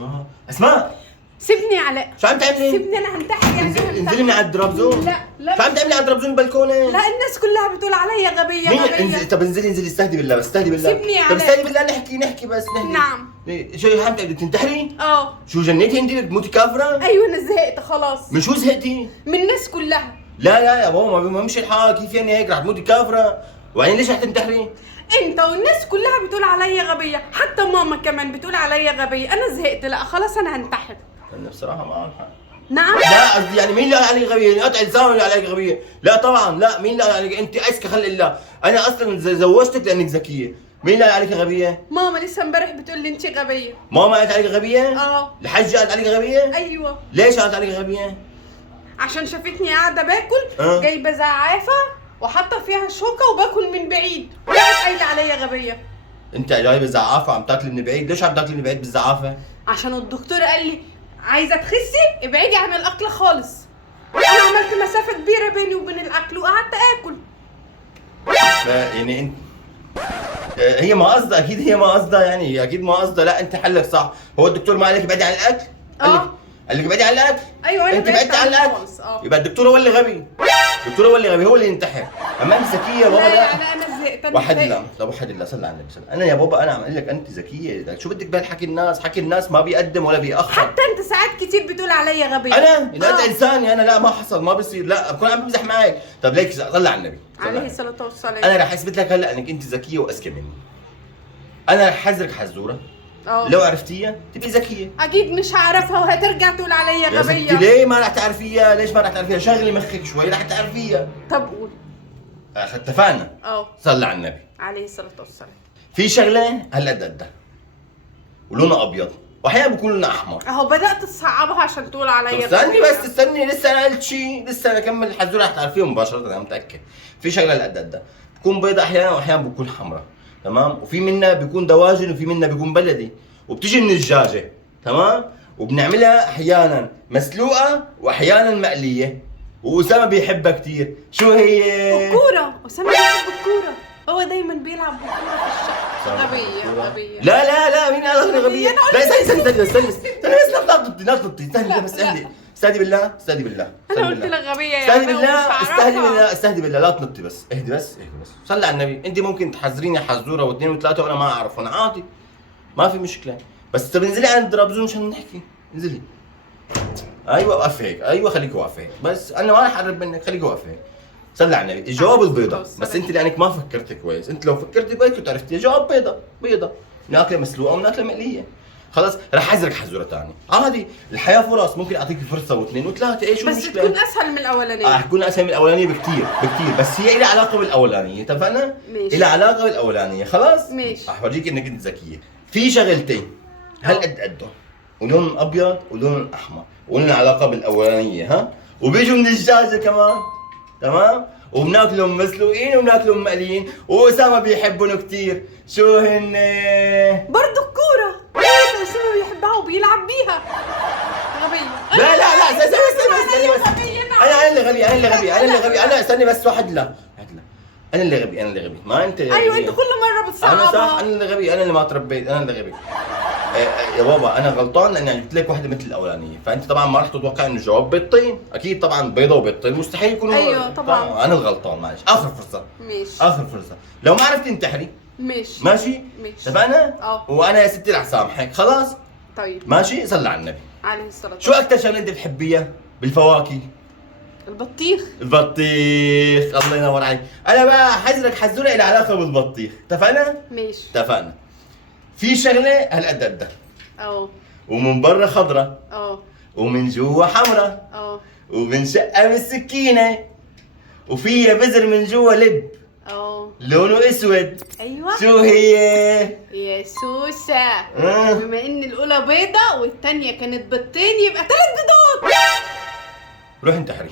شو اسماء سيبني يا علاء. شو عم تعملي؟ سيبني انا هنتحر يعني. انزلي من على الدرابزون. لا شو عم تعملي على الدرابزون البلكونه؟ لا الناس كلها بتقول عليا غبية مين غبية. طب انزلي استهدي بالله بس استهدي بالله. سيبني يا طب علاء. استهدي بالله نحكي بس نحكي. نعم. شو عم تعملي بتنتحري؟ شو جنيتي انت بتموتي كافره؟ ايوه انا زهقت خلاص. من شو زهقتي؟ من الناس كلها. لا يا بابا ما بيمشي الحال، كيف يعني هيك رح تموتي كافره؟ وبعدين ليش رح تنتحري؟ انت والناس كلها بتقول عليا غبية، حتى ماما كمان بتقول عليا غبية. انا زهقت، لا خلاص انا هنتحر. انا بصراحه ما اعرف. نعم. لا قصدي يعني مين اللي قال عليك غبيه؟ يعني قطع لسانه اللي قال عليك غبيه؟ لا طبعا لا، مين اللي قال عليك؟ انت اذكى خلق الله، انا اصلا زوجتك لانك ذكيه، مين اللي قال عليك غبيه؟ ماما لسه امبارح بتقول لي انت غبية. ماما قالت عليك غبيه؟ الحجه قالت عليك غبيه؟ ايوه. ليش قالت عليك غبيه؟ عشان شافتني قاعدة باكل جايبة زعافة وحاطة فيها شوكة وباكل من بعيد، راحت قايلة عليا غبية. انت جايبه زعافه عم تاكلي من بعيد، ليش عم تاكلي من بعيد بالزعافه؟ عشان الدكتور قال لي عايزة تخسي ابعدي عن الاكل خالص. انا عملت مسافة كبيرة بيني وبين الاكل وقعدت اكل. يعني انت هي ما قصدها، اكيد هي ما قصدها، يعني اكيد ما قصدها. لا انت حلك صح، هو الدكتور ما قال لك ابعدي عن الاكل؟ قال لك ابعدي عن الاكل؟ ايوه انا انت بعدت عن الاكل. يبقى الدكتور هو اللي غبي، الدكتور هو اللي غبي، هو اللي ينتحر. اما انت ذكيه يا بابا. لا انا زهقت. وحد الله، طب وحد الله، صلي على النبي صلى. انا يا بابا انا عم اقول لك انت ذكيه، شو بدك بهالحكي؟ الناس حكي الناس ما بيقدم ولا بيأخر. حتى انت ساعات كتير بتقول عليا غبية. انا لا انت انساني، انا لا ما حصل، ما بصير، لا بكون عم بمزح معك. طب ليك صلي على النبي عليه الصلاة والسلام. انا رح اثبت لك هلا انك انت ذكيه واذكى مني. انا رح حذرك حزوره. أوه. لو عرفتيها تبقي ذكيه. اكيد مش هعرفها وهترجع تقول عليا يا غبية. ستي ليه ما رح تعرفيها؟ ليش ما رح تعرفيها؟ شغلي مخك شوي رح تعرفيها. طب قول. اتفقنا. صلي على النبي عليه الصلاة والسلام. في شغله هلا قدها ولونها ابيض واحيانا بيكون لونها احمر. اهو بدأت تصعبها عشان تقول عليا استني بس استني، لسه انا قلت شيء، لسه انا اكمل الحزوره رح تعرفيها مباشره، انا متاكد. في شغله هلا قدها بتكون بيضة احيانا واحيانا بتكون حمراء، تمام؟ وفي منها بيكون دواجن وفي منها بيكون بلدي، وبتيجي من الدجاجه، تمام؟ وبنعملها احيانا مسلوقه واحيانا مقليه، واسامه بيحبها كثير. شو هي؟ الكوره. اسامه بيحب الكوره، هو دايما بيلعب بالكوره في الشقه. غبيه. لا مين قال انا غبيه؟ لا استني بس لا تنططي استهدي بس اهدي. استهدي بالله استهدي بالله. انا قلت لك غبيه يا استهدي بالله استهدي بالله لا تنطي بس اهدي بس صلي على النبي. انت ممكن تحذريني حزوره واثنين وثلاثه وانا ما اعرف، انا عادي ما في مشكله، بس طب انزلي عند الدرابزون عشان نحكي. انزلي. ايوه وقف هيك، ايوه خليك واقف هيك، بس انا ما رح اقرب منك، خليك واقف هيك. صلي على النبي. الجواب البيضة، بس انت لانك ما فكرت كويس، انت لو فكرت كويس كنت عرفتي. الجواب بيضة بناكلها مسلوقه وبناكلها مقليه. خلاص رح احذرك حزوره ثانيه عادي، الحياه فرص، ممكن اعطيك فرصه واثنين وثلاثه. ايش المشكله؟ بس تكون اسهل من الاولانيه. حتكون اسهل من الاولانيه بكثير، بس هي لها علاقه بالاولانيه، اتفقنا؟ لها علاقه بالاولانيه. خلاص ماشي. رح اورجيك انك انت ذكيه. في شغلتين هل قدهم ولون ابيض ولون احمر ولهم علاقه بالاولانيه، ها؟ وبيجوا من الدجاجه كمان، تمام؟ وبناكلهم مسلوقين وبناكلهم مقليين، واسامه بيحبهم كثير. شو هن؟ برضه الكوره. اسامه بيحبها وبيلعب بيها. غبيه. لا استني بس انا اللي غبي انا استني بس واحد لا انا اللي غبي ما انت. ايوه انت كل مره بتصعبها. انا صح، انا اللي غبي، انا اللي ما تربيت، انا اللي غبي. يا بابا انا غلطان لاني جبت لك واحده مثل الاولانيه، فانت طبعا ما رح تتوقع انه الجواب بيضتين، اكيد طبعا بيضه وبيضتين مستحيل يكونوا. ايوه طبعا انا الغلطان، معلش اخر فرصه. ماشي. اخر فرصه، لو ما عرفتي انتحري. ماشي اتفقنا؟ وانا يا ستي رح سامحك. خلاص طيب ماشي. صلي على النبي عليه الصلاه والسلام. شو اكثر شغله انت بتحبيها بالفواكه؟ البطيخ. الله ينور عليك. انا بقى حذرك حزوره الى علاقه بالبطيخ، اتفقنا؟ ماشي اتفقنا. في شغله هالقد ومن برا خضرة ومن جوا حمرة وبنشقها بالسكينة وفيها بذر من جوا لب لونه اسود. ايوه شو هي؟ يا سوسة. بما ان الاولى بيضة والثانية كانت بيضتين يبقى 3 بيضات. روح انتحري.